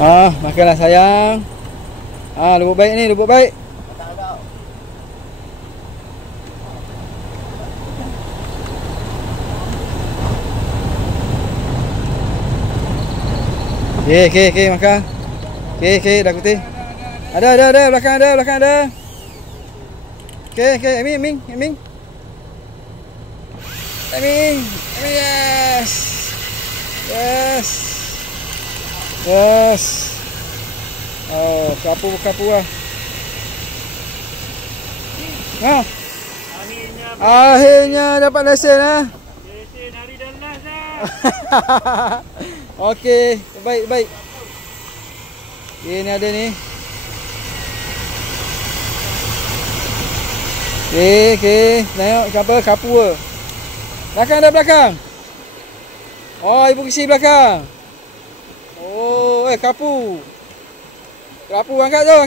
Makanlah sayang. Lubuk baik ni, lubuk baik. Okey, makan. Okey, dah putih. Ada, belakang ada. Okey, Amin. Yes. Oh, kapu lah. Akhirnya dapat lesen lah. Lesen hari dah last dah. Okey, baik. Ini ada ni. Okey. Tengok kapu ke? Belakang. Oh, ibu kisi belakang. Oh, kapu. Angkat tu.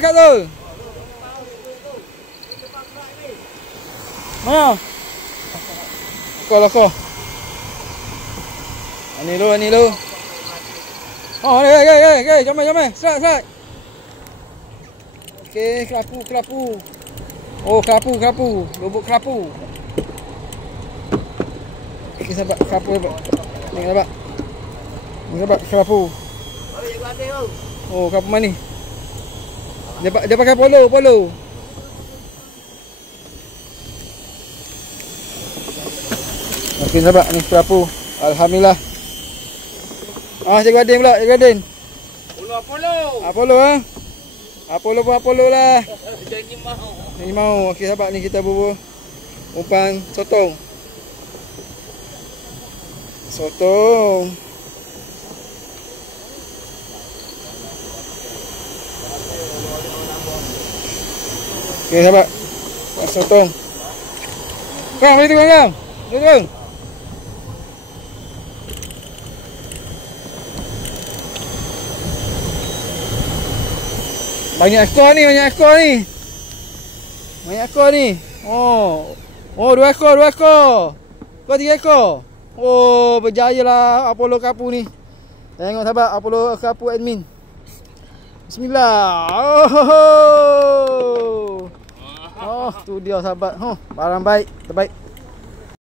Mana? Kau. Ni lu. Oh, jom. Serat. Okey, kelapu. Oh, kelapu. Lubuk kelapu. Okey, sahabat kelapu sahabat. Ni sahabat kelapu. Oh, kelapu mana ni? Dia pakai polo. Okey, sahabat ni kelapu. Alhamdulillah. Cikgu Adin pula, Cikgu Adin. Apollo. Apollo lah. Jangan mau. Okey, sahabat ni kita bubur umpan sotong. Okey, sahabat. Sotong. Kang, mari turun. Banyak ekor ni. Oh, 2 ekor. Kau 3 ekor. Oh, berjayalah Apollo kapu ni. Tengok sahabat, Apollo kapu admin. Bismillah. Oh, tu dia sahabat. Barang baik, terbaik.